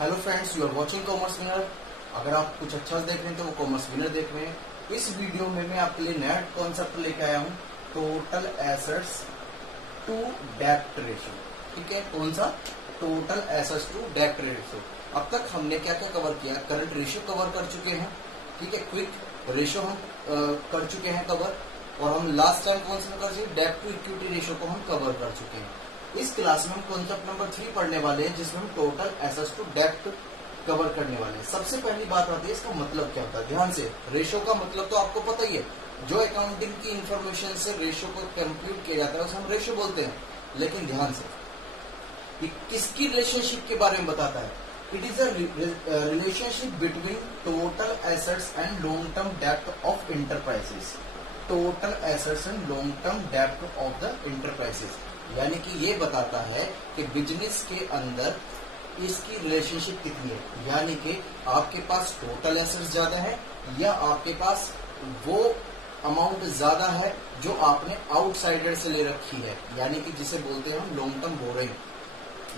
Hello friends, you are watching commerce winner. अगर आप कुछ अच्छा देख रहे हैं तो वो कॉमर्स विनर देख रहे हैं। इस वीडियो में मैं आपके लिए नया कॉन्सेप्ट लेके आया हूँ, टोटल एसेट्स टू डेब्ट रेशियो। ठीक है, कौन सा? टोटल एसेट्स टू डेब्ट रेशियो। अब तक हमने क्या क्या कवर किया? करंट रेशियो कवर कर चुके हैं, ठीक है, क्विक रेशियो हम कर चुके हैं कवर, और हम लास्ट टाइम कौन सा कर चुके? डेब्ट टू इक्विटी रेशियो को हम कवर कर चुके हैं। इस क्लास में हम कॉन्सेप्ट नंबर 3 पढ़ने वाले हैं, जिसमें हम टोटल एसेट्स टू डेब्ट कवर करने वाले हैं। सबसे पहली बात आती है इसका मतलब क्या होता है। ध्यान से, रेशियो का मतलब तो आपको पता ही है। जो अकाउंटिंग की इंफॉर्मेशन से रेशियो को कंप्यूट किया जाता है उसे हम रेशियो बोलते हैं। लेकिन ध्यान से, ये किसकी रिलेशनशिप के बारे में बताता है? It is a relationship between total assets and long term डेब्ट of enterprises. Total assets and long term डेब्ट ऑफ द इंटरप्राइजेस, यानी कि ये बताता है कि बिजनेस के अंदर इसकी रिलेशनशिप कितनी है। यानी कि आपके पास टोटल एसेट्स ज्यादा है या आपके पास वो अमाउंट ज्यादा है जो आपने आउटसाइडर से ले रखी है, यानी कि जिसे बोलते हैं हम लॉन्ग टर्म बोरिंग,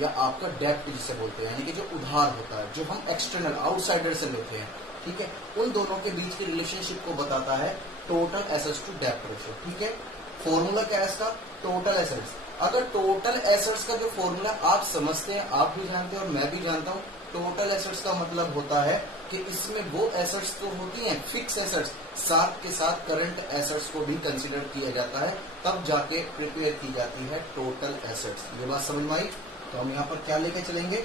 या आपका डेब्ट जिसे बोलते हैं, यानी कि जो उधार होता है, जो हम एक्सटर्नल आउटसाइडर से लेते हैं। ठीक है, उन दोनों के बीच की रिलेशनशिप को बताता है टोटल एसेट्स टू डेब्ट रेशियो। ठीक है, फॉर्मूला क्या है इसका? Total assets. अगर टोटल एसेट्स का जो फॉर्मूला आप समझते हैं, आप भी जानते हैं और मैं भी जानता हूं, टोटल एसेट्स का मतलब होता है कि इसमें वो एसेट्स तो होती हैं फिक्स एसेट्स, साथ के साथ करंट एसेट्स को भी कंसीडर किया जाता है, तब जाके प्रिपेयर की जाती है टोटल एसेट्स। ये बात समझ में आई? तो हम यहाँ पर क्या लेके चलेंगे?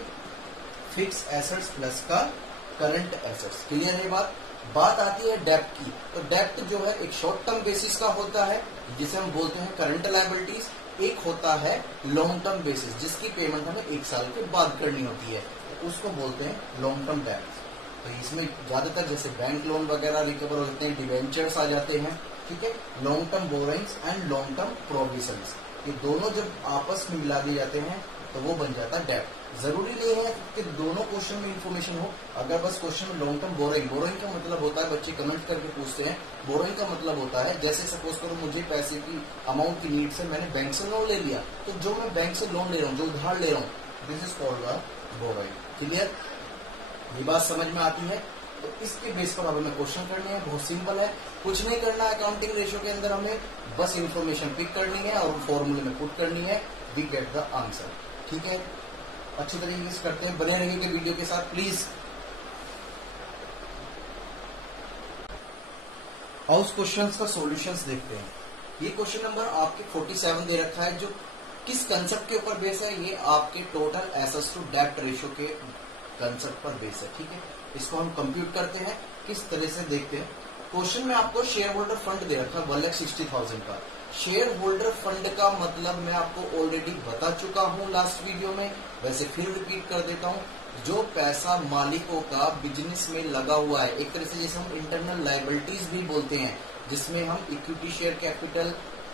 फिक्स एसेट्स प्लस का करंट एसेट्स। क्लियर है बात? बात आती है डेब्ट की। तो डेब्ट जो है एक शॉर्ट टर्म बेसिस का होता है, जिसे हम बोलते हैं करंट लायबिलिटीज। एक होता है लॉन्ग टर्म बेसिस, जिसकी पेमेंट हमें 1 साल के बाद करनी होती है, तो उसको बोलते हैं लॉन्ग टर्म डेब्ट। तो इसमें ज्यादातर जैसे बैंक लोन वगैरह रिकवर होते हैं, डिवेंचर्स आ जाते हैं। ठीक है, long term borrowings and long term provisions, ये दोनों जब आपस में मिला दिए जाते हैं तो वो बन जाता है डेब्ट। जरूरी नहीं है कि दोनों क्वेश्चन में इंफॉर्मेशन हो। अगर बस क्वेश्चन में लॉन्ग टर्म बोरिंग, बोरिंग का मतलब होता है, बच्चे कमेंट करके पूछते हैं, बोरिंग का मतलब होता है जैसे सपोज करो मुझे पैसे की अमाउंट की नीड से मैंने बैंक से लोन ले लिया, तो जो मैं बैंक से लोन ले रहा हूँ, जो उधार ले रहा हूँ, this is called boring. Clear? ये बात समझ में आती है? तो इसके बेस पर अब हमें क्वेश्चन करने हैं। बहुत सिंपल है, कुछ नहीं करना है अकाउंटिंग रेशियो के अंदर, हमें बस इंफॉर्मेशन पिक करनी है और फॉर्मूले में पुट करनी है, वी गेट द आंसर। ठीक है, अच्छी तरीके से करते हैं, बने रहिए वीडियो के साथ प्लीज। हाउस क्वेश्चंस का सॉल्यूशंस देखते हैं। ये क्वेश्चन नंबर आपके 47 दे रखा है, जो किस कंसेप्ट के ऊपर बेस है? ये आपके टोटल एसेट्स टू डेब्ट रेशियो के कंसेप्ट पर बेस है। ठीक है, इसको हम कंप्यूट करते हैं, किस तरह से देखते हैं। क्वेश्चन में आपको शेयर होल्डर फंड दे रखा है 1,60,000 का। शेयर होल्डर फंड का मतलब मैं आपको ऑलरेडी बता चुका हूं लास्ट वीडियो में, वैसे फिर रिपीट कर देता हूं। जो पैसा मालिकों का बिजनेस में लगा हुआ है, एक तरह से जैसे हम इंटरनल लायबिलिटीज भी बोलते हैं, जिसमें हम equity share capital,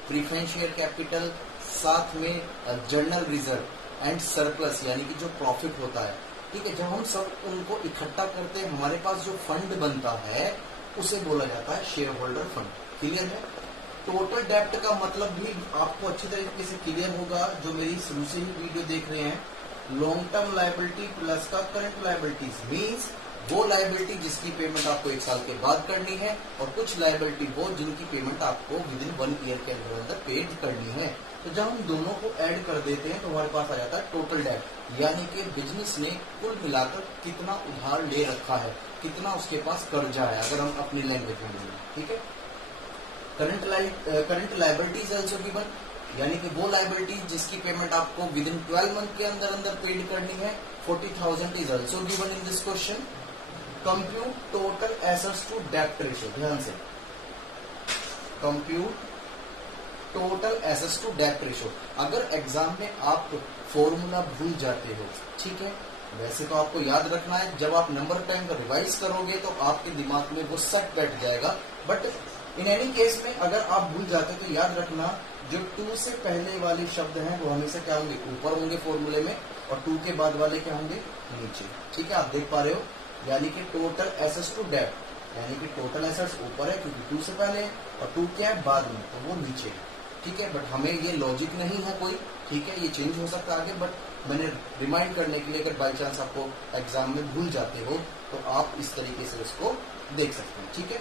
preference share capital, साथ में जर्नल रिजर्व एंड सरप्लस, यानी कि जो प्रॉफिट होता है। ठीक है, जब हम सब उनको इकट्ठा करते हैं, हमारे पास जो फंड बनता है उसे बोला जाता है शेयर होल्डर फंड। क्लियर है? टोटल डेब्ट का मतलब भी आपको अच्छी तरीके से क्लियर होगा, जो मेरी शुरू से ही वीडियो देख रहे हैं। लॉन्ग टर्म लायबिलिटी प्लस का करंट लायबिलिटीज मींस वो लायबिलिटी जिसकी पेमेंट आपको 1 साल के बाद करनी है, और कुछ लायबिलिटी वो जिनकी पेमेंट आपको विद इन 1 ईयर के अंदर पेड करनी है। तो जब हम दोनों को ऐड कर देते हैं तो हमारे पास आ जाता है टोटल डेब्ट, यानी कि बिजनेस ने कुल मिलाकर कितना उधार ले रखा है, कितना उसके पास कर्जा है, अगर हम अपनी लैंग्वेज में बोलें। ठीक है, करंट लायबिलिटीज आल्सो गिवन, यानी कि वो लायबिलिटी जिसकी पेमेंट आपको विद इन 12 मंथ के अंदर अंदर पेड करनी है, 40,000 is also given in this question. Compute total assets to डेब्ट रेशियो। ध्यान से, कंप्यूट टोटल एसेट्स टू डेब्ट रेशियो। अगर एग्जाम में आप फॉर्मूला भूल जाते हो, ठीक है, वैसे तो आपको याद रखना है, जब आप नंबर टाइम पर रिवाइज करोगे तो आपके दिमाग में वो सेट बैठ जाएगा। बट इन एनी केस में अगर आप भूल जाते तो याद रखना, जो 2 से पहले वाले शब्द हैं वो हमेशा क्या होंगे? ऊपर होंगे फॉर्मूले में, और 2 के बाद वाले क्या होंगे? नीचे। ठीक है, आप देख पा रहे हो, यानी कि टोटल एसेट्स टू डेब्ट, यानी कि टोटल एसेट्स ऊपर है क्योंकि 2 से पहले है, और 2 क्या है? बाद में, तो वो नीचे है। ठीक है, बट हमें ये लॉजिक नहीं है कोई, ठीक है, ये चेंज हो सकता है आगे, बट मैंने रिमाइंड करने के लिए, अगर बाई चांस आपको एग्जाम में भूल जाते हो तो आप इस तरीके से उसको देख सकते हैं। ठीक है,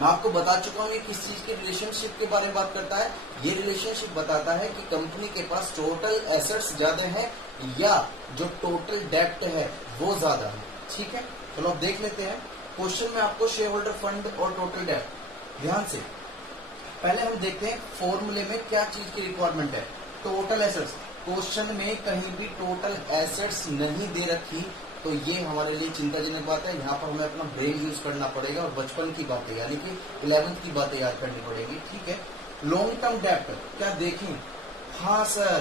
मैं आपको बता चुका हूँ ये किस चीज के रिलेशनशिप के बारे में बात करता है। ये रिलेशनशिप बताता है कि कंपनी के पास टोटल एसेट्स ज्यादा है या जो टोटल डेब्ट है वो ज्यादा है। ठीक है, चलो अब देख लेते हैं क्वेश्चन में आपको शेयर होल्डर फंड और टोटल डेब्ट। ध्यान से पहले हम देखते हैं फॉर्मूले में क्या चीज की रिक्वायरमेंट है। टोटल एसेट्स, क्वेश्चन में कहीं भी टोटल एसेट्स नहीं दे रखी तो ये हमारे लिए चिंताजनक बात है। यहाँ पर हमें अपना ब्रेन यूज करना पड़ेगा और बचपन की बातें यानी कि 11th की बातें याद करनी पड़ेगी। ठीक है, लॉन्ग टर्म डेब्ट क्या देखें? हाँ सर,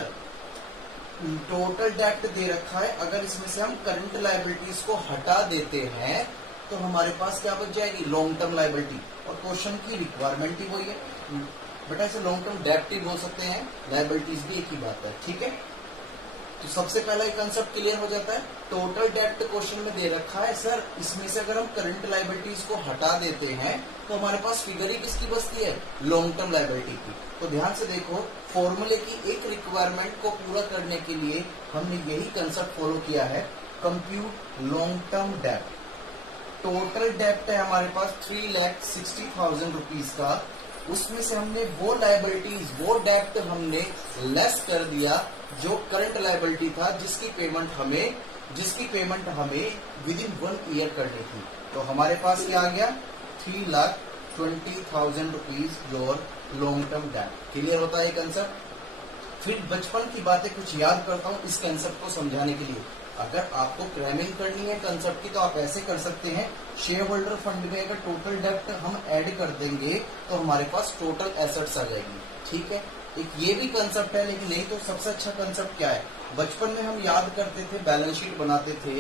टोटल डेब्ट दे रखा है, अगर इसमें से हम करंट लायबिलिटीज को हटा देते हैं तो हमारे पास क्या बच जाएगी? Long term liability. और क्वेश्चन की रिक्वायरमेंट ही वही है, बेटा इसे लॉन्ग टर्म डेब्ट ही बोल सकते हैं, लायबिलिटीज भी एक ही बात है। ठीक है, तो सबसे पहला एक कंसेप्ट क्लियर हो जाता है। टोटल डेब्ट क्वेश्चन में दे रखा है सर, इसमें से अगर हम करंट लायबिलिटीज को हटा देते हैं तो हमारे पास फिगर ही किसकी बचती है? लॉन्ग टर्म लायबिलिटी की। तो ध्यान से देखो, फॉर्मूले की एक रिक्वायरमेंट को पूरा करने के लिए हमने यही कंसेप्ट फॉलो किया है, कंप्यूट लॉन्ग टर्म डेब्ट। टोटल डेब्ट है हमारे पास 3,60,000 रुपीज का, उसमें से हमने वो लायबिलिटीज, वो डेब्ट हमने लेस कर दिया जो करंट लायबिलिटी था, जिसकी पेमेंट हमें विद इन 1 ईयर करनी थी। तो हमारे पास क्या आ गया? 3,20,000 रुपीज योर लॉन्ग टर्म डेब्ट। क्लियर होता है ये कंसेप्ट? फिर बचपन की बातें कुछ याद करता हूं इस कंसेप्ट को समझाने के लिए। अगर आपको क्रैमिंग करनी है कंसेप्ट की तो आप ऐसे कर सकते हैं, शेयर होल्डर फंड में अगर टोटल डेब्ट हम ऐड कर देंगे तो हमारे पास टोटल एसेट्स आ जाएगी। ठीक है, एक ये भी कंसेप्ट है, लेकिन नहीं तो सबसे अच्छा कंसेप्ट क्या है? बचपन में हम याद करते थे, बैलेंस शीट बनाते थे,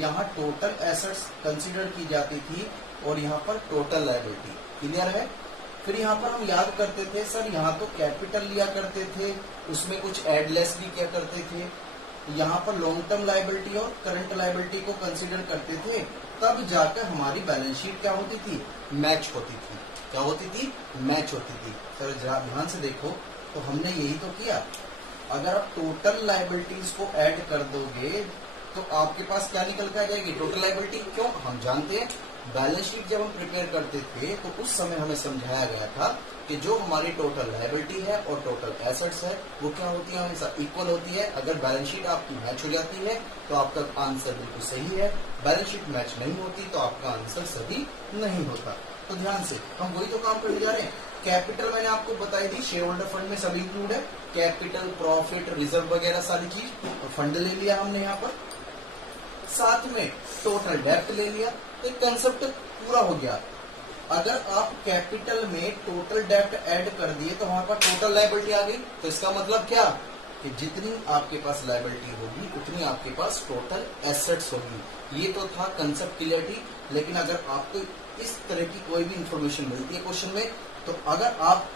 यहाँ टोटल एसेट्स कंसिडर की जाती थी और यहाँ पर टोटल लायबिलिटी। क्लियर है? फिर यहाँ पर हम याद करते थे सर, यहाँ तो कैपिटल लिया करते थे, उसमें कुछ एड लेस भी किया करते थे, यहाँ पर लॉन्ग टर्म लायबिलिटी और करंट लायबिलिटी को कंसीडर करते थे, तब जाकर हमारी बैलेंस शीट क्या होती थी? मैच होती थी। क्या होती थी? मैच होती थी। सर ध्यान से देखो, तो हमने यही तो किया। अगर आप टोटल लायबिलिटीज को ऐड कर दोगे तो आपके पास क्या निकल के आ जाएगी? Total liability. क्यों? हम जानते हैं बैलेंस शीट जब हम प्रिपेयर करते थे तो उस समय हमें समझाया गया था कि जो हमारी टोटल लायबिलिटी है और टोटल एसेट्स है वो क्या होती है? हमेशा इक्वल होती है। अगर बैलेंस शीट आपकी मैच हो जाती है तो आपका आंसर बिल्कुल सही है, बैलेंस शीट मैच नहीं होती तो आपका आंसर सही नहीं होता। तो ध्यान से हम वही तो काम करने जा रहे हैं। कैपिटल मैंने आपको बताई थी, शेयर होल्डर फंड में सब इंक्लूड है, कैपिटल, प्रॉफिट, रिजर्व वगैरह सारी चीज। तो फंड ले लिया हमने यहाँ पर, साथ में टोटल डेब्ट ले लिया, तो कंसेप्ट पूरा हो गया। अगर आप कैपिटल में टोटल डेब्ट ऐड कर दिए तो वहां पर टोटल लायबिलिटी आ गई। तो इसका मतलब क्या? कि जितनी आपके पास लायबिलिटी होगी उतनी आपके पास टोटल एसेट्स होगी। ये तो था कंसेप्ट क्लियरिटी। लेकिन अगर आपको इस तरह की कोई भी इंफॉर्मेशन मिलती है क्वेश्चन में, तो अगर आप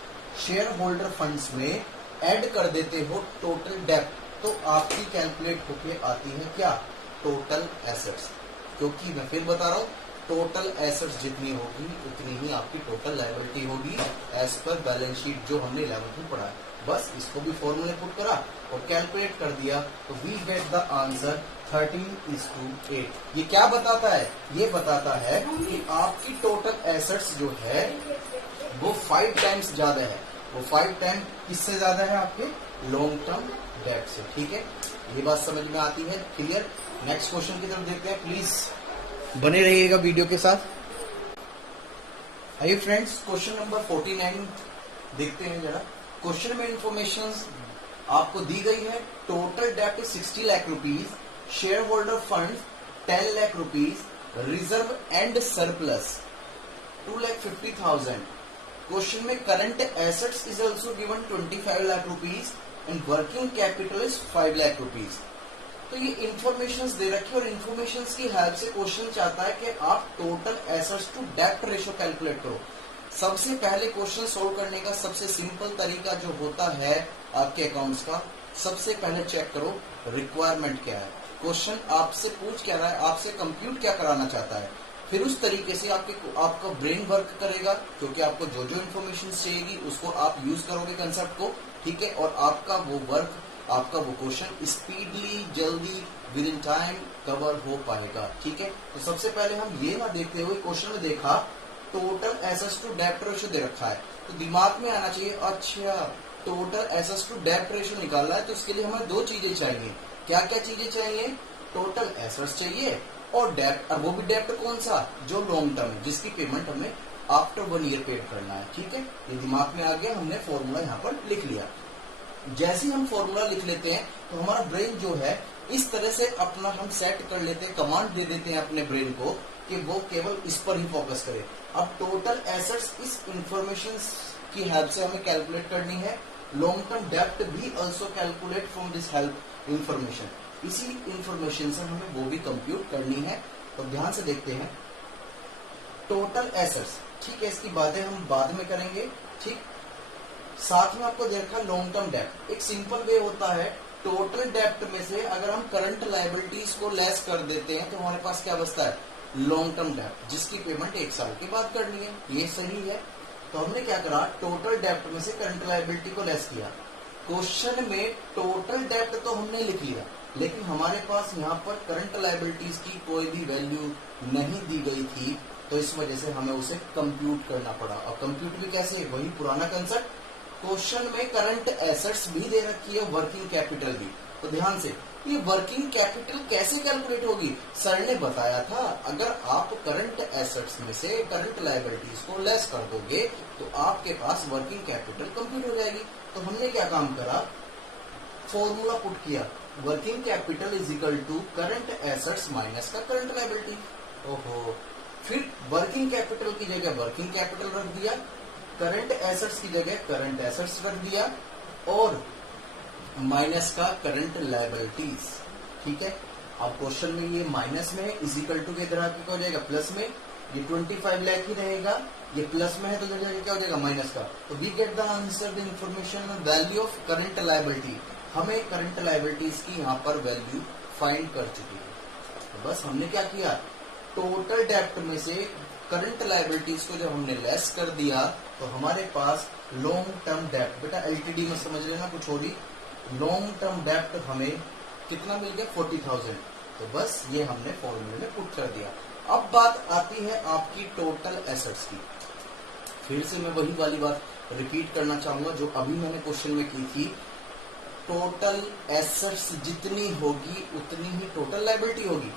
शेयर होल्डर फंड्स में ऐड कर देते हो टोटल डेब्ट तो आपकी कैलकुलेट होके आती है क्या? Total assets. क्योंकि मैं फिर बता रहा हूं, टोटल एसेट्स जितनी होगी उतनी ही आपकी टोटल लायबिलिटी होगी एज पर बैलेंस शीट जो हमने 11th में पढ़ा है। बस इसको भी फॉर्मूले पुट करा और कैलकुलेट कर दिया तो वी गेट द आंसर 13:8। ये क्या बताता है? ये बताता है कि आपकी टोटल एसेट्स जो है वो 5 टाइम्स ज्यादा है। वो 5 टाइम किससे ज्यादा है? आपके लॉन्ग टर्म डेब्ट से। ठीक है, ये बात समझ में आती है? क्लियर? नेक्स्ट क्वेश्चन की तरफ देखते हैं, प्लीज बने रहिएगा वीडियो के साथ। आइए फ्रेंड्स, क्वेश्चन नंबर 49 देखते हैं जरा। क्वेश्चन में इंफॉर्मेशन आपको दी गई है। टोटल डेब्ट 60 lakh rupees, share holder fund 10 lakh rupees, reserve and surplus 2,50,000। Question में current assets is also given 25 lakh rupees and working capital is 5 lakh rupees. तो ये इंफॉर्मेशन दे रखी है और इंफॉर्मेशन की हेल्प से क्वेश्चन चाहता है कि आप टोटल एसेट्स टू डेब्ट रेशियो कैलकुलेट करो। सबसे पहले क्वेश्चन सोल्व करने का सबसे सिंपल तरीका जो होता है आपके अकाउंट्स का, सबसे पहले चेक करो रिक्वायरमेंट क्या है। क्वेश्चन आपसे पूछ क्या रहा है, आपसे कंप्यूट क्या कराना चाहता है। फिर उस तरीके से आपका ब्रेन वर्क करेगा, क्योंकि आपको जो जो इन्फॉर्मेशन चाहिएगी उसको आप यूज करोगे कंसेप्ट को, ठीक है, और आपका वो वर्क, आपका वो क्वेश्चन स्पीडली, जल्दी, विद इन टाइम कवर हो पाएगा, ठीक है। तो सबसे पहले हम ये ना देखते हुए क्वेश्चन में देखा टोटल एसेट्स टू डेब्ट रेशियो दे रखा है, तो दिमाग में आना चाहिए अच्छा टोटल एसेट्स टू डेब्ट रेशियो निकालना है, तो इसके लिए हमें दो चीजें चाहिए। क्या क्या चीजें चाहिए? टोटल एसेट्स चाहिए और डेब्ट, और वो भी डेब्ट कौन सा? जो लॉन्ग टर्म है, जिसकी पेमेंट हमें आफ्टर 1 ईयर पेड करना है, ठीक है। ये दिमाग में आ गया, हमने फॉर्मूला यहाँ पर लिख लिया। जैसे ही हम फॉर्मूला लिख लेते हैं तो हमारा ब्रेन जो है इस तरह से अपना हम सेट कर लेते हैं, कमांड दे देते हैं अपने ब्रेन को कि वो केवल इस पर ही फोकस करे। अब टोटल एसेट्स इस इंफॉर्मेशन की हेल्प से हमें कैलकुलेट करनी है, लॉन्ग टर्म डेब्ट भी also calculate from this help information, इसी इंफॉर्मेशन से हमें वो भी कंप्यूट करनी है। तो ध्यान से देखते हैं टोटल एसेट्स, ठीक है, इसकी बातें हम बाद में करेंगे, ठीक। साथ में आपको दे रखा लॉन्ग टर्म डेब्ट। एक सिंपल वे होता है, टोटल डेब्ट में से अगर हम करंट लायबिलिटीज को लेस कर देते हैं तो हमारे पास क्या बचता है? लॉन्ग टर्म डेब्ट, जिसकी पेमेंट 1 साल के बाद करनी है। ये सही है। तो हमने क्या करा, टोटल डेब्ट में से करंट लायबिलिटी को लेस किया। क्वेश्चन में टोटल डेब्ट तो हमने लिख लिया, लेकिन हमारे पास यहाँ पर करंट लायबिलिटीज की कोई भी वैल्यू नहीं दी गई थी, तो इस वजह से हमें उसे कंप्यूट करना पड़ा। और कंप्यूट भी कैसे? वही पुराना कंसेप्ट, क्वेश्चन में करंट एसेट्स भी दे रखी है, वर्किंग कैपिटल भी। तो ध्यान से, ये वर्किंग कैपिटल कैसे कैलकुलेट होगी? सर ने बताया था अगर आप करंट एसेट्स में से करंट लायबिलिटीज को लेस कर दोगे तो आपके पास वर्किंग कैपिटल कंप्लीट हो जाएगी। तो हमने क्या काम करा, फॉर्मूला पुट किया, working capital is equal to current assets minus का करंट लायबिलिटी। ओहो, फिर वर्किंग कैपिटल की जगह वर्किंग कैपिटल रख दिया, करंट एसेट्स की जगह करंट एसेट्स रख दिया, और माइनस का करंट लायबिलिटीज, ठीक है। अब क्वेश्चन में ये माइनस में है, इज इक्वल टू के इधर क्या हो जाएगा? प्लस में। ये 25 लाख ही रहेगा, ये प्लस में है तो जगह क्या हो जाएगा? माइनस का। तो we get the answer, the information value of current liability. हमें करंट लायबिलिटीज की यहाँ पर वैल्यू फाइंड कर चुकी है। तो बस हमने क्या किया, टोटल डेब्ट में से करंट लायबिलिटीज को जब हमने लेस कर दिया तो हमारे पास लॉन्ग टर्म डेब्ट, बेटा एलटीडी में समझ लेना कुछ और ही, लॉन्ग टर्म डेब्ट हमें कितना मिल गया? 40,000। तो बस ये हमने फॉर्मूले में पुट कर दिया। अब बात आती है आपकी टोटल एसेट्स की। फिर से मैं वही वाली बात रिपीट करना चाहूंगा जो अभी मैंने क्वेश्चन में की थी, टोटल एसेट्स जितनी होगी उतनी ही टोटल लायबिलिटी होगी।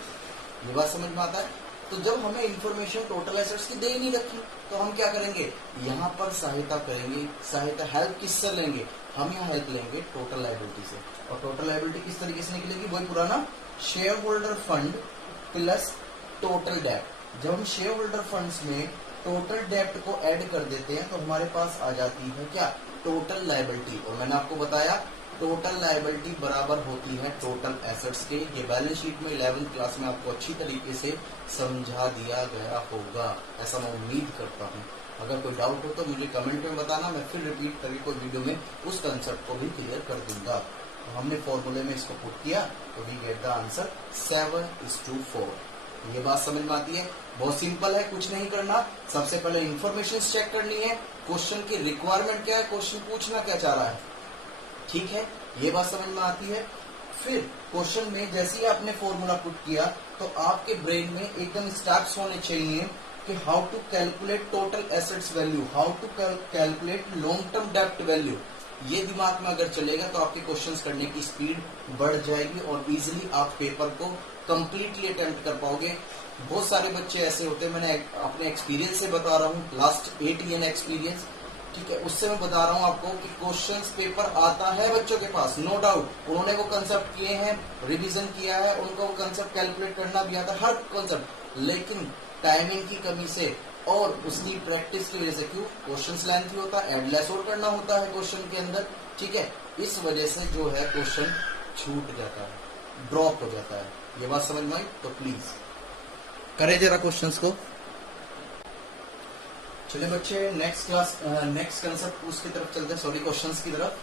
ये बात समझ में आता है? तो जब हमें इंफॉर्मेशन टोटल एसेट्स की दे ही नहीं रखी तो हम क्या करेंगे, यहाँ पर सहायता करेंगे। सहायता हेल्प किससे लेंगे? हम यहाँ हेल्प लेंगे टोटल लायबिलिटी से। और टोटल लायबिलिटी किस तरीके से निकलेगी? वही पुराना share holder fund plus total डेब्ट। जब हम शेयर होल्डर फंड्स में टोटल डेब्ट को ऐड कर देते हैं तो हमारे पास आ जाती है क्या? Total liability. और मैंने आपको बताया टोटल लायबिलिटी बराबर होती है टोटल एसेट्स के। ये बैलेंस शीट में 11th क्लास में आपको अच्छी तरीके से समझा दिया गया होगा, ऐसा मैं उम्मीद करता हूँ। अगर कोई डाउट हो तो मुझे कमेंट में बताना, मैं फिर रिपीट करके कोई वीडियो में उस कंसेप्ट को भी क्लियर कर दूंगा। तो हमने फॉर्मूले में इसको पुट किया तो वी गेट द आंसर 7:4। ये बात समझ में आती है? बहुत सिंपल है, कुछ नहीं करना। सबसे पहले इंफॉर्मेशन चेक करनी है, क्वेश्चन की रिक्वायरमेंट क्या है, क्वेश्चन पूछना क्या चाह रहा है, ठीक है। ये बात समझ में आती है। फिर क्वेश्चन में जैसे ही आपने फॉर्मूला पुट किया तो आपके ब्रेन में एकदम स्टेप्स होने चाहिए कि how to calculate total assets value, how to calculate long term डेब्ट वैल्यू। ये दिमाग में अगर चलेगा तो आपके क्वेश्चंस करने की स्पीड बढ़ जाएगी और इजीली आप पेपर को कंप्लीटली अटेम्प्ट कर पाओगे। बहुत सारे बच्चे ऐसे होते हैं, मैंने अपने एक्सपीरियंस से बता रहा हूँ, लास्ट 8 ईयर एक्सपीरियंस, ठीक है, उससे मैं बता रहा हूँ आपको कि क्वेश्चंस पेपर आता है बच्चों के पास, नो डाउट। उन्होंने वो कंसेप्ट किए हैं, रिवीजन किया है, उनको वो कंसेप्ट कैलकुलेट करना भी आता है, हर कंसेप्ट, लेकिन टाइमिंग की कमी से और उसकी प्रैक्टिस की वजह से, क्यों, क्वेश्चंस लेंथी होता है, एड लेस और करना होता है क्वेश्चन के अंदर, ठीक है, इस वजह से जो है क्वेश्चन छूट जाता है, ड्रॉप हो जाता है। ये बात समझ में आई? तो प्लीज करें जरा क्वेश्चंस को। चलिए बच्चे, नेक्स्ट क्लास, नेक्स्ट कंसेप्ट उसकी तरफ चलते हैं, सॉरी क्वेश्चंस की तरफ।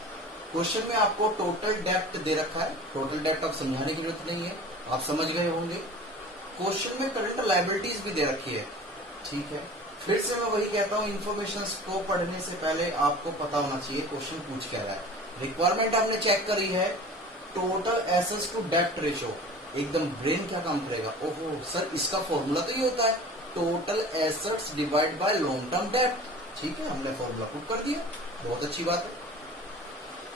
क्वेश्चन में आपको टोटल डेब्ट दे रखा है, टोटल डेब्ट आप समझाने की जरूरत नहीं है, आप समझ गए होंगे। क्वेश्चन में करंट लायबिलिटीज भी दे रखी है, ठीक है। फिर से मैं वही कहता हूँ, इन्फॉर्मेशन को पढ़ने से पहले आपको पता होना चाहिए क्वेश्चन पूछ क्या रहा है। रिक्वायरमेंट आपने चेक करी है, टोटल एसेट्स टू डेप्ट रेशियो, एकदम ब्रेन क्या काम करेगा, ओहो सर इसका फॉर्मूला तो ये होता है total assets divide by long term डेप्ट, ठीक है, हमने फॉर्मूला पुट कर दिया, बहुत अच्छी बात है।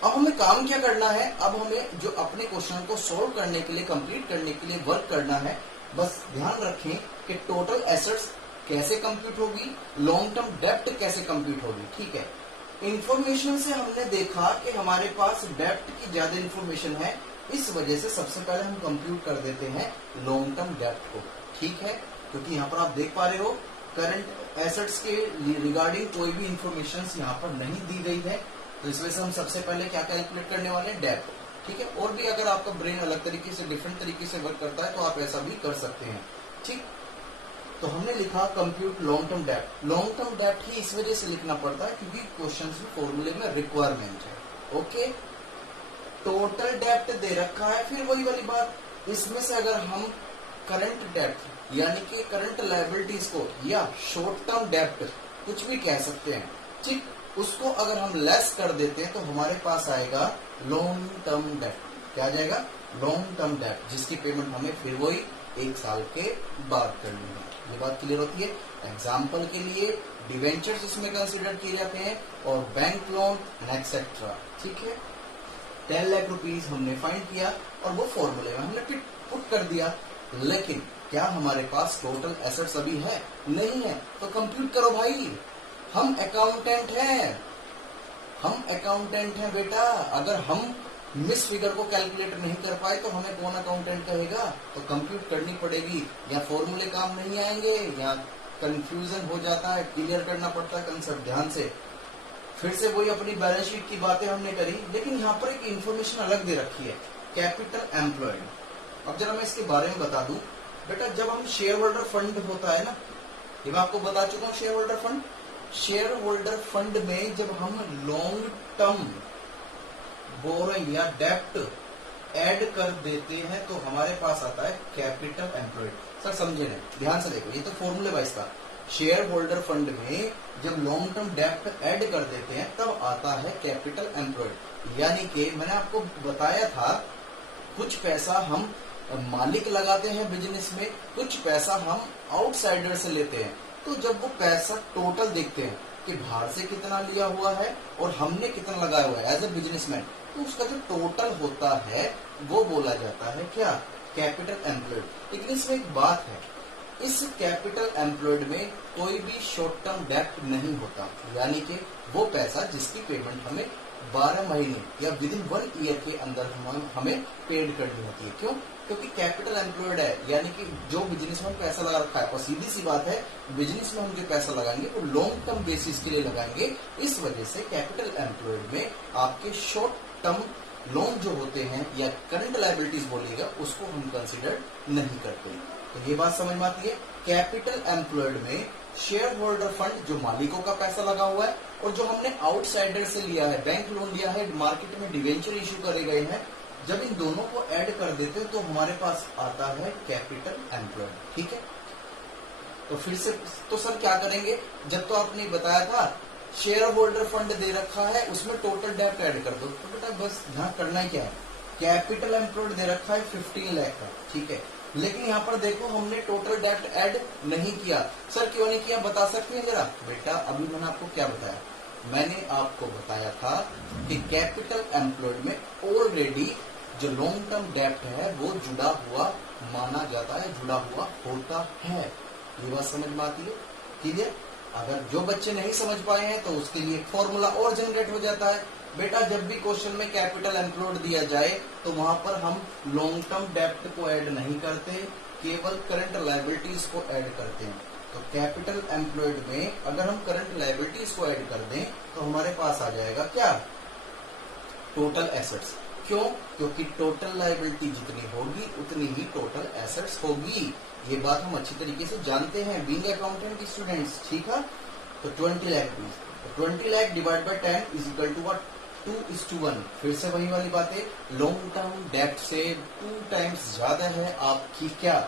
अब हमें काम क्या करना है, अब हमें जो अपने क्वेश्चन को सोल्व करने के लिए, कंप्लीट करने के लिए वर्क करना है। बस ध्यान रखें कि टोटल एसेट्स कैसे कंप्यूट होगी, लॉन्ग टर्म डेप्ट कैसे कंप्यूट होगी, ठीक है। इंफॉर्मेशन से हमने देखा कि हमारे पास डेप्ट की ज्यादा इंफॉर्मेशन है, इस वजह से सबसे पहले हम कंप्यूट कर देते हैं लॉन्ग टर्म डेप्ट को, ठीक है। क्योंकि यहाँ पर आप देख पा रहे हो करंट एसेट्स के रिगार्डिंग कोई भी इंफॉर्मेशन यहाँ पर नहीं दी गई है, तो इस वजह से हम सबसे पहले क्या कैलकुलेट करने वाले हैं, डेप्ट, ठीक है। और भी अगर आपका ब्रेन अलग तरीके से, डिफरेंट तरीके से वर्क करता है तो आप ऐसा भी कर सकते हैं, ठीक। तो हमने लिखा कंप्यूट लॉन्ग टर्म डेप्ट। लॉन्ग टर्म डेप्ट ही इस वजह से लिखना पड़ता है क्योंकि क्वेश्चन में फॉर्मूले में रिक्वायरमेंट है, ओके। टोटल डेप्ट दे रखा है, फिर वही वाली बात, इसमें से अगर हम करंट डेप्ट यानी कि करंट लायबिलिटीज को या शॉर्ट टर्म डेप्ट कुछ भी कह सकते हैं, ठीक, उसको अगर हम लेस कर देते हैं तो हमारे पास आएगा लॉन्ग टर्म डेप्ट। क्या आ जाएगा, लॉन्ग टर्म डेप्ट, जिसकी पेमेंट हमें फिर वही 1 साल के बाद करनी है। ये बात क्लियर होती है। एग्जाम्पल के लिए डिवेंचर्स इसमें कंसिडर किए जाते हैं और बैंक लोन एंड एक्सेट्रा, ठीक है। 10 लाख रुपीज हमने फाइंड किया और वो फॉर्मूले में हमने पुट कर दिया, लेकिन क्या हमारे पास टोटल एसेट्स अभी है, नहीं है, तो कंप्यूट करो भाई। हम अकाउंटेंट हैं, हम अकाउंटेंट हैं बेटा, अगर हम मिस फिगर को कैलकुलेट नहीं कर पाए तो हमें कौन अकाउंटेंट कहेगा, तो कंप्यूट करनी पड़ेगी, या फॉर्मूले काम नहीं आएंगे, या कंफ्यूजन हो जाता है, क्लियर करना पड़ता है कंसेप्ट ध्यान से। फिर से वही अपनी बैलेंस शीट की बातें हमने करी, लेकिन यहाँ पर एक इंफॉर्मेशन अलग दे रखी है, कैपिटल एम्प्लॉयड। अब जरा मैं इसके बारे में बता दूं बेटा, जब हम शेयर होल्डर फंड होता है ना, ये मैं आपको बता चुका हूँ, share holder fund, share holder fund में जब हम लॉन्ग टर्म बोरोइंग या डेप्ट ऐड कर देते हैं तो हमारे पास आता है कैपिटल एम्प्लॉयड। सर समझे नहीं, ध्यान से देखो, ये तो फॉर्मूले वाइज था। शेयर होल्डर फंड में जब लॉन्ग टर्म डेप्ट ऐड कर देते हैं तब आता है कैपिटल एम्प्लॉयड। यानी कि मैंने आपको बताया था, कुछ पैसा हम मालिक लगाते हैं बिजनेस में, कुछ पैसा हम आउटसाइडर से लेते हैं। तो जब वो पैसा टोटल देखते हैं कि बाहर से कितना लिया हुआ है और हमने कितना लगाया हुआ है एज ए बिजनेसमैन, तो उसका जो टोटल होता है वो बोला जाता है क्या, कैपिटल एम्प्लॉयड। लेकिन इसमें एक बात है, इस कैपिटल एम्प्लॉयड में कोई भी शॉर्ट टर्म डेप्ट नहीं होता, यानी कि वो पैसा जिसकी पेमेंट हमें 12 महीने या विद इन 1 ईयर के अंदर हमें पेड करनी होती है। क्यों, क्योंकि कैपिटल एम्प्लॉयड है, यानी कि जो बिजनेस में पैसा लगा रखा है, और सीधी सी बात है बिजनेस में हम जो पैसा लगाएंगे वो लॉन्ग टर्म बेसिस के लिए लगाएंगे। इस वजह से कैपिटल एम्प्लॉयड में आपके शॉर्ट टर्म लोन जो होते हैं या करंट लायबिलिटीज बोलिएगा, उसको हम कंसिडर नहीं करते। तो ये बात समझ में आती है। कैपिटल एम्प्लॉयड में शेयर होल्डर फंड जो मालिकों का पैसा लगा हुआ है, और जो हमने आउटसाइडर से लिया है, बैंक लोन लिया है, मार्केट में डिवेंचर इश्यू करे गए हैं, जब इन दोनों को ऐड कर देते हैं तो हमारे पास आता है कैपिटल एम्प्लॉयड, ठीक है। तो फिर से तो सर क्या करेंगे, जब तो आपने बताया था शेयर होल्डर फंड दे रखा है उसमें टोटल डेप्ट ऐड कर दो, तो बेटा बस यहाँ करना ही क्या है, कैपिटल एम्प्लॉयड दे रखा है 15 लाख का, ठीक है। लेकिन यहाँ पर देखो हमने टोटल डेप्ट ऐड नहीं किया। सर क्यों नहीं किया, बता सकते हैं जरा। बेटा अभी मैंने आपको क्या बताया, मैंने आपको बताया था कि कैपिटल एम्प्लॉयड में ऑलरेडी जो लॉन्ग टर्म डेप्ट है वो जुड़ा हुआ माना जाता है, जुड़ा हुआ होता है। ये बात समझ में आती है, ठीक है। अगर जो बच्चे नहीं समझ पाए हैं तो उसके लिए फॉर्मूला और जनरेट हो जाता है। बेटा जब भी क्वेश्चन में कैपिटल एम्प्लॉयड दिया जाए तो वहां पर हम लॉन्ग टर्म डेप्ट को ऐड नहीं करते, केवल करंट लायबिलिटीज को ऐड करते हैं। तो कैपिटल एम्प्लॉयड में अगर हम करंट लायबिलिटीज को ऐड कर दें तो हमारे पास आ जाएगा क्या, टोटल एसेट्स। क्यों, क्योंकि टोटल लायबिलिटी जितनी होगी उतनी ही टोटल एसेट्स होगी। ये बात हम अच्छी तरीके से जानते हैं बीइंग अकाउंटेंट स्टूडेंट्स, ठीक है। तो 20 lakh rupees, 20 lakh divide by 10 is equal to what, 2:1। फिर से वही वाली बात है, लॉन्ग टर्म डेप्ट से 2 टाइम्स ज्यादा है आपकी क्या,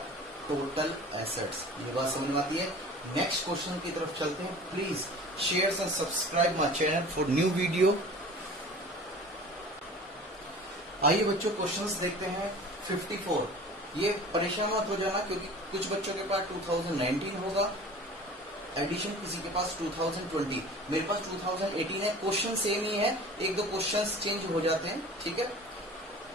टोटल एसेट्स। ये बात समझ में आती है। नेक्स्ट क्वेश्चन की तरफ चलते हैं। Please share and subscribe my channel for new video. आइए बच्चों क्वेश्चंस देखते हैं। 54, ये परेशान मत हो जाना क्योंकि कुछ बच्चों के पास 2019 होगा एडिशन, किसी के पास 2020, मेरे पास 2018 है। क्वेश्चन सेम ही है, एक दो क्वेश्चंस चेंज हो जाते हैं, ठीक है।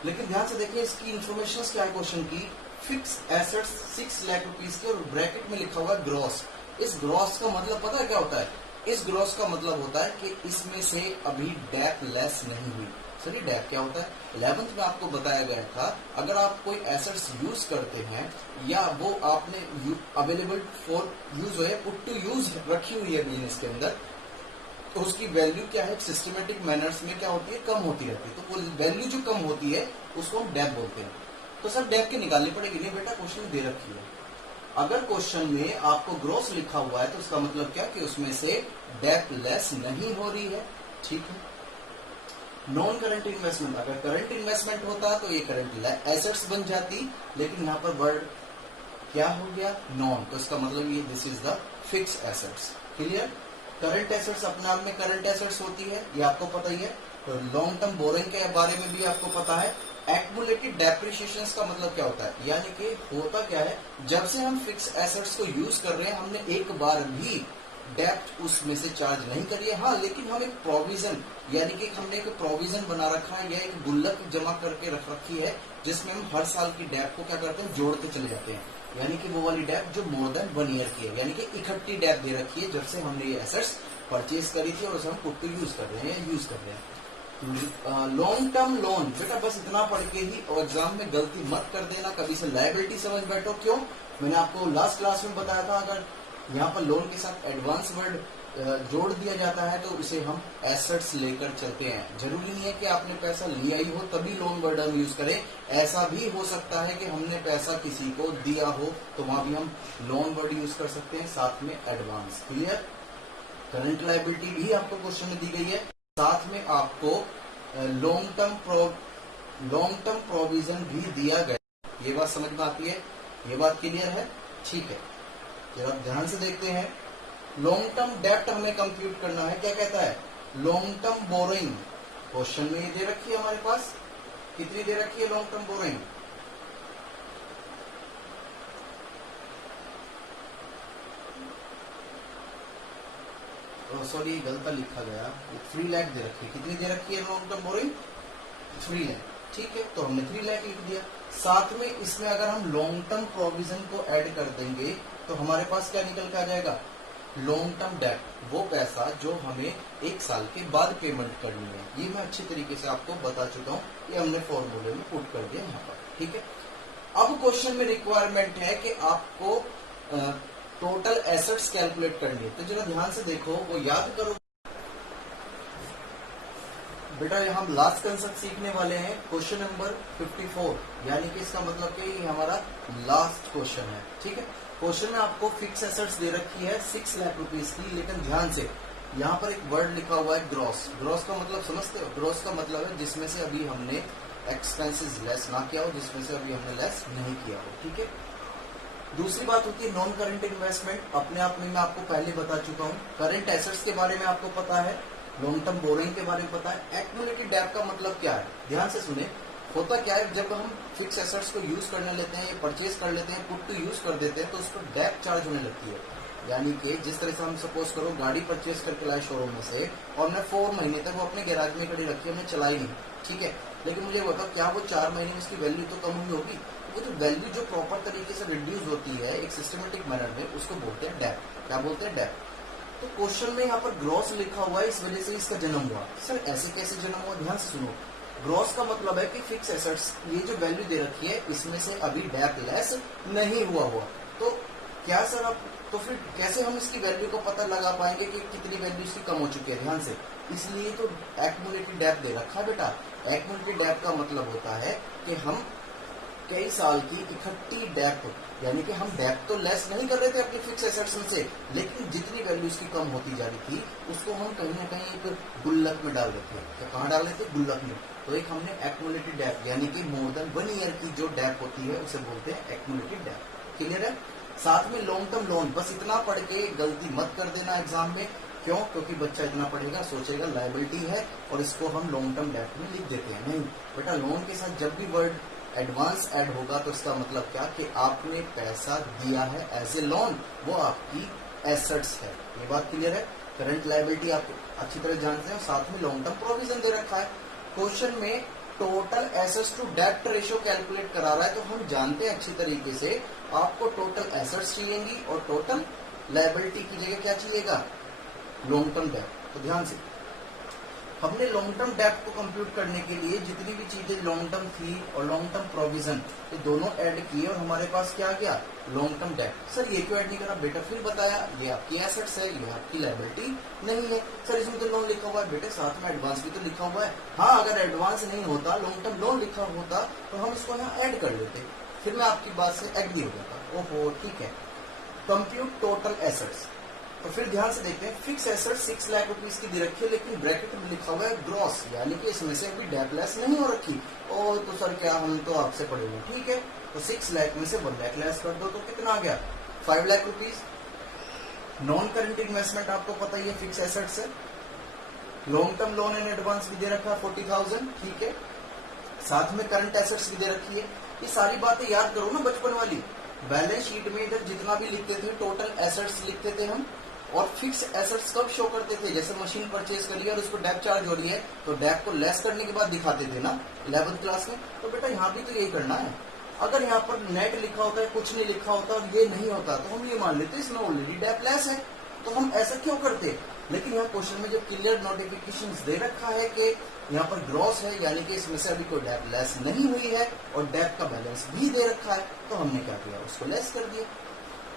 लेकिन ध्यान से देखिए इसकी इंफॉर्मेशन क्या है क्वेश्चन की। फिक्स एसेट्स 6 लाख रुपीज के और ब्रैकेट में लिखा हुआ है ग्रॉस। इस ग्रॉस का मतलब पता है क्या होता है? इस ग्रॉस का मतलब होता है कि इसमें से अभी डेप लेस नहीं हुई। सॉरी, डेप क्या होता है? 11th में आपको बताया गया था, अगर आप कोई एसेट्स यूज करते हैं या वो आपने अवेलेबल फॉर यूज हो, पुट टू यूज रखी हुई है बिजनेस के अंदर, तो उसकी वैल्यू क्या है सिस्टमेटिक मैनर्स में क्या होती है? कम होती रहती है। तो वो वैल्यू जो कम होती है उसको हम डेप बोलते हैं। तो सर डेप की निकालनी पड़ेगी। नहीं बेटा, क्वेश्चन दे रखी है। अगर क्वेश्चन में आपको ग्रॉस लिखा हुआ है तो उसका मतलब क्या कि उसमें से डेप लेस नहीं हो रही है, ठीक है। नॉन करंट इन्वेस्टमेंट, अगर करंट इन्वेस्टमेंट होता तो ये करंट एसेट्स बन जाती, लेकिन यहाँ पर वर्ड क्या हो गया? नॉन। तो इसका मतलब ये this is the fix assets. Clear? Current assets अपने आप में करंट एसेट्स होती है, ये आपको पता ही है। तो लॉन्ग टर्म बोरिंग के बारे में भी आपको पता है। एक्मुलेटेड डेप्रिसिएशन का मतलब क्या होता है? यानी कि होता क्या है, जब से हम फिक्स एसेट्स को यूज कर रहे हैं हमने एक बार भी डेप्ट उसमें से चार्ज नहीं करी है। हाँ, लेकिन हम एक प्रोविजन, यानी कि हमने एक प्रोविजन बना रखा है या एक गुल्लक जमा करके रख रखी है जिसमें हम हर साल की डेप को क्या करते हैं? जोड़ते चले जाते हैं। यानी कि वो वाली डेप जो मोर देन 1 ईयर की है, यानी कि इकट्ठी डेप दे रखी है जब से हमने ये एसेट्स परचेज करी थी और उसे हम पुट टू यूज कर रहे हैं या यूज कर रहे हैं। लॉन्ग टर्म लोन, बेटा बस इतना पढ़ के ही और एग्जाम में गलती मत कर देना, कभी से लायबिलिटी समझ बैठो। क्यों? मैंने आपको लास्ट क्लास में बताया था, अगर यहाँ पर लोन के साथ एडवांस वर्ड जोड़ दिया जाता है तो उसे हम एसेट्स लेकर चलते हैं। जरूरी नहीं है कि आपने पैसा लिया ही हो तभी लोन वर्ड हम यूज करें। ऐसा भी हो सकता है कि हमने पैसा किसी को दिया हो तो वहां भी हम लोन वर्ड यूज कर सकते हैं, साथ में एडवांस। क्लियर? करंट लायबिलिटी भी आपको क्वेश्चन में दी गई है, साथ में आपको लॉन्ग टर्म प्रोविजन भी दिया गया। ये बात समझ में आती है? ये बात क्लियर है? ठीक है, जरा ध्यान से देखते हैं। लॉन्ग टर्म डेप्ट हमें कंप्यूट करना है। क्या कहता है? Long term borrowing. क्वेश्चन में ये दे रखी है हमारे पास, कितनी दे रखी है लॉन्ग टर्म बोरोइंग? सॉरी, गलत लिखा गया, 3 लाख दे रखी है। कितनी दे रखी है लॉन्ग टर्म बोरोइंग? 3 लाख। ठीक है, तो हमने 3 लाख लिख दिया। साथ में इसमें अगर हम लॉन्ग टर्म प्रोविजन को ऐड कर देंगे तो हमारे पास क्या निकल के आ जाएगा? लॉन्ग टर्म डेट, वो पैसा जो हमें 1 साल के बाद पेमेंट करनी है। ये मैं अच्छी तरीके से आपको बता चुका हूँ, ये हमने फॉर्मूले में पुट कर दिया यहाँ पर। ठीक है, अब क्वेश्चन में रिक्वायरमेंट है कि आपको टोटल एसेट्स कैलकुलेट करनी है। तो जरा ध्यान से देखो, वो याद करो बेटा। यहाँ हम लास्ट कंसेप्ट सीखने वाले हैं, क्वेश्चन नंबर 54, यानी कि इसका मतलब कि ये हमारा लास्ट क्वेश्चन है। ठीक है, क्वेश्चन में आपको फिक्स एसेट्स दे रखी है 6 लाख रुपीज की, लेकिन ध्यान से यहाँ पर एक वर्ड लिखा हुआ है ग्रॉस। ग्रॉस का मतलब समझते हो? ग्रॉस का मतलब है जिसमें से अभी हमने एक्सपेंसेस लेस ना किया हो, जिसमें से अभी हमने लेस नहीं किया हो। ठीक है, दूसरी बात होती है नॉन करंट इन्वेस्टमेंट। अपने आप में मैं आपको पहले बता चुका हूँ। करंट एसेट्स के बारे में आपको पता है, लॉन्ग टर्म बोरिंग के बारे में पता है। एक्मुलेटेड डेट का मतलब क्या है? ध्यान से सुने। होता क्या है, जब हम फिक्स एसेट्स को यूज करने लेते हैं या परचेज कर लेते हैं, पुट टू यूज कर देते हैं, तो उस पर डेट चार्ज होने लगती है। यानी कि जिस तरह से हम सपोज करो गाड़ी परचेज करके लाए शोरूम में से और हमने 4 महीने तक वो अपने गैराज में खड़ी रखी, हमने चलाई नहीं। ठीक है, लेकिन मुझे बताओ क्या वो 4 महीने में इसकी वैल्यू तो कम हुई होगी? वो तो वैल्यू जो प्रॉपर तरीके से रिड्यूस होती है एक सिस्टमेटिक मैनर में, उसको बोलते हैं डेप। क्या बोलते हैं? डेप। तो क्वेश्चन में यहाँ पर ग्रॉस लिखा हुआ है, इस वजह से इसका जन्म हुआ। सर ऐसे कैसे जन्म हुआ? ध्यान से सुनो। ग्रॉस का मतलब है कि फिक्स एसेट्स, ये जो वैल्यू दे रखी है इसमें से अभी डेप लेस नहीं हुआ। तो क्या सर अब तो फिर कैसे हम इसकी वैल्यू को पता लगा पाएंगे कि कितनी वैल्यू इसकी कम हो चुकी है? ध्यान से, इसलिए तो एक्मुलेटेड डेप दे रखा है बेटा। एक्मुलेटेड डेप का मतलब होता है कि हम कई साल की इकट्ठी डेप, यानी कि हम डेप तो लेस नहीं कर रहे थे अपनी फिक्स एसेट्स में से, लेकिन जितनी वैल्यू इसकी कम होती जा रही थी उसको हम कहीं ना कहीं एक गुल्लक में डाल देते हैं। तो कहाँ डाल देते? गुल्लक में। तो एक हमने एक्मुलेटेड डेप, यानी कि मोर देन 1 ईयर की जो डेप होती है उसे बोलते हैं एक्मुलेटेड डेप। क्लियर है। साथ में लॉन्ग टर्म लोन, बस इतना पढ़ के गलती मत कर देना एग्जाम में। क्यों? क्योंकि बच्चा इतना पढ़ेगा, सोचेगा लायबिलिटी है और इसको हम लॉन्ग टर्म डेट में लिख देते हैं। नहीं बेटा, लोन के साथ जब भी वर्ड एडवांस ऐड होगा तो इसका मतलब क्या कि आपने पैसा दिया है एज ए लोन, वो आपकी एसेट्स है। ये बात क्लियर है। करंट लायबिलिटी आप अच्छी तरह जानते हैं, साथ में लॉन्ग टर्म प्रोविजन दे रखा है। क्वेश्चन में total assets to debt ratio calculate करा रहा है, तो हम जानते हैं अच्छी तरीके से आपको टोटल एसेट्स चाहिएगी और टोटल लायबिलिटी की जगह क्या चाहिएगा? Long term date. तो ध्यान से हमने लॉन्ग टर्म डेट को कंप्यूट करने के लिए जितनी भी चीजें लॉन्ग टर्म थी और लॉन्ग टर्म प्रोविजन, ये दोनों ऐड किए और हमारे पास क्या आ गया? Long term date. सर ये क्यों ऐड नहीं करा? बेटा फिर बताया, ये आपकी एसेट्स है, ये आपकी लायबिलिटी नहीं है। सर इसमें तो लोन लिखा हुआ है। बेटे साथ में एडवांस भी तो लिखा हुआ है। हाँ, अगर एडवांस नहीं होता, लॉन्ग टर्म लोन लिखा होता तो हम इसको यहाँ ऐड कर लेते, फिर मैं आपकी बात से एग्री हो जाता। ओहो ठीक है। कंप्यूट टोटल एसेट्स, तो फिर ध्यान से देखते हैं। फिक्स एसेट 6 लाख रुपीज की दे रखी है, लेकिन ब्रैकेट में लिखा हुआ है ग्रॉस, यानी कि इसमें से अभी डेट लेस नहीं हो रखी। ओ तो सर क्या, हम तो आपसे पढ़े हुए। ठीक है, तो 6 लाख में से 1 लाख लेस कर दो तो कितना आ गया? 5 lakh rupees. Non current investment आपको पता ही है फिक्स एसेट्स है। Long term loan and advance भी दे रखा है 40,000। ठीक है, साथ में करंट एसेट्स भी दे रखी है। ये सारी बातें याद करो ना बचपन वाली। बैलेंस शीट में इधर जितना भी लिखते थे टोटल एसेट्स लिखते थे हम, और फिक्स एसेट्स कब शो करते थे? जैसे मशीन परचेज करी और उसको डेप चार्ज हो रही है तो डेप को लेस करने के बाद दिखाते थे ना 11th क्लास में। तो बेटा यहाँ भी तो यही करना है। अगर यहाँ पर नेट लिखा होता है, कुछ नहीं लिखा होता और ये नहीं होता तो हम ये मान लेते इसमें ऑलरेडी डेप लेस है, तो हम ऐसा क्यों करते? लेकिन यहाँ क्वेश्चन में जो क्लियर नोटिफिकेशन दे रखा है कि यहाँ पर ग्रॉस है, यानी कि इसमें से अभी कोई डेप लेस नहीं हुई है और डेप का बैलेंस भी दे रखा है, तो हमने क्या किया? उसको लेस कर दिया।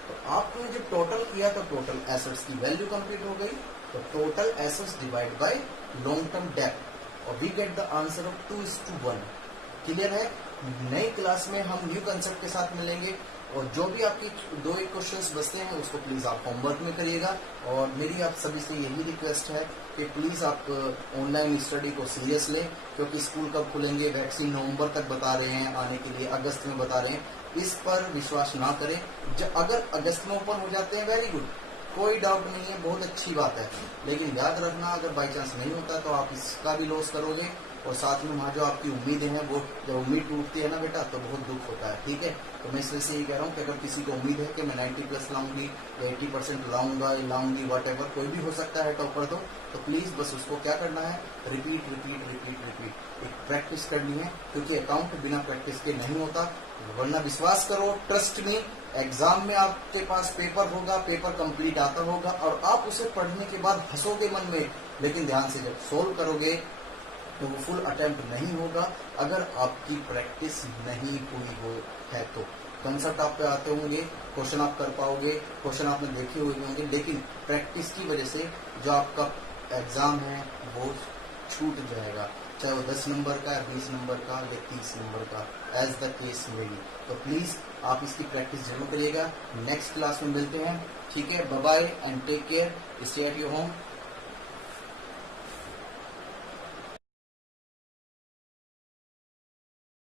तो आपने जब टोटल किया तो टोटल एसेट्स की वैल्यू कंप्लीट हो गई। तो total assets divide by long term debt और we get the answer of 2:1। Clear है। नई क्लास में हम न्यू कंसेप्ट के साथ मिलेंगे और जो भी आपकी 2-1 क्वेश्चंस बचते हैं उसको प्लीज आप होमवर्क में करिएगा। और मेरी आप सभी से यही रिक्वेस्ट है कि प्लीज आप ऑनलाइन स्टडी को सीरियस लें, क्योंकि स्कूल कब खुलेंगे, वैक्सीन नवंबर तक बता रहे हैं आने के लिए, अगस्त में बता रहे हैं, इस पर विश्वास ना करें। अगर अगस्त में ओपन हो जाते हैं वेरी गुड, कोई डाउट नहीं है, बहुत अच्छी बात है। लेकिन याद रखना अगर बाई चांस नहीं होता तो आप इसका भी लॉस करोगे और साथ में वहाँ जो आपकी उम्मीदें हैं वो जब उम्मीद टूटती है ना बेटा तो बहुत दुख होता है। ठीक है, तो मैं इस वजह से ये कह रहा हूँ कि अगर किसी को उम्मीद है कि मैं 90+ लाऊंगी, 80% लाऊंगी, वॉटेवर, कोई भी हो सकता है टॉपर, तो प्लीज बस उसको क्या करना है? रिपीट रिपीट रिपीट रिपीट, एक प्रैक्टिस करनी है, क्योंकि अकाउंट बिना प्रैक्टिस के नहीं होता। वरना विश्वास करो, ट्रस्ट मी, एग्जाम में आपके पास पेपर होगा, पेपर कंप्लीट आता होगा और आप उसे पढ़ने के बाद हंसोगे मन में, लेकिन ध्यान से जब सोल्व करोगे तो वो फुल अटेम्प्ट नहीं होगा अगर आपकी प्रैक्टिस नहीं हुई हो है। तो कंसेप्ट आप पे आते होंगे, क्वेश्चन आप कर पाओगे, क्वेश्चन आपने देखे हुए होंगे, लेकिन प्रैक्टिस की वजह से जो आपका एग्जाम है वो छूट जाएगा, चाहे वो 10 नंबर का, 20 नंबर का या 30 नंबर का, as the case may be. तो प्लीज आप इसकी प्रैक्टिस जरूर करिएगा। नेक्स्ट क्लास में मिलते हैं। ठीक है, bye bye and take care, stay at your home.